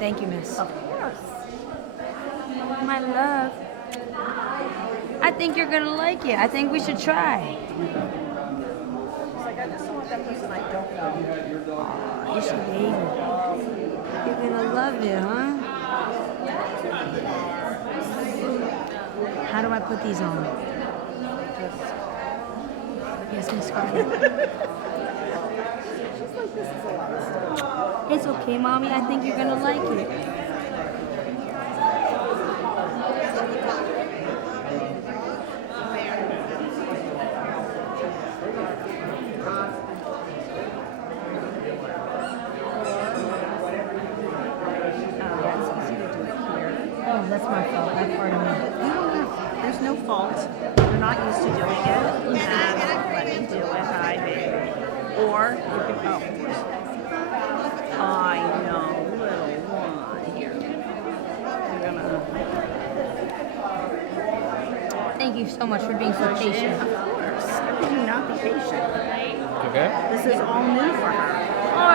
Thank you, miss. Of course. My love. I think you're gonna like it. I think we should try. It's like, I just don't want that person I don't know. Aw, you should baby. You're gonna love it, huh? How do I put these on? Yes, Miss Scarlett. She's like, this is a lot of stuff. It's okay, Mommy. I think you're gonna like it. Oh, that's my fault. That's part of me. You don't have, there's no fault. You're not used to doing it. And let me do it. Hi, baby. Or you can, oh. I know, little one. Here. You're gonna. Thank you so much for being so patient. Of course. How could you not be patient? Okay. This is all new for her. Oh,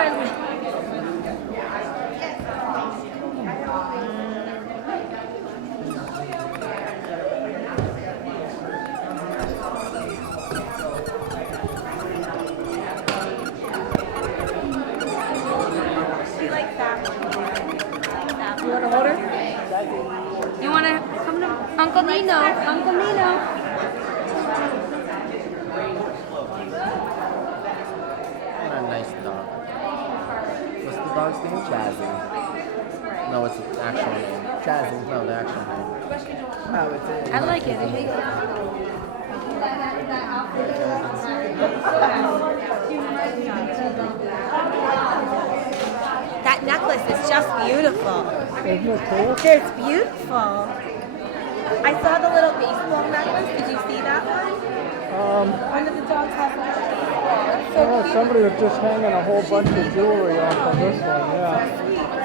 You want to hold her? you want to come to Uncle Nino? Uncle Nino. What a nice dog. What's the dog's name? Jazzy. No, it's the actual name. Jazzy. No, the actual name. Oh, it's I like it. That necklace is just beautiful. Isn't it cool? It's beautiful. I saw the little baseball necklace. Did you see that one? One of the dogs has a little baseball. It's so cute. Somebody was just hanging a whole bunch of jewelry off of this one, yeah.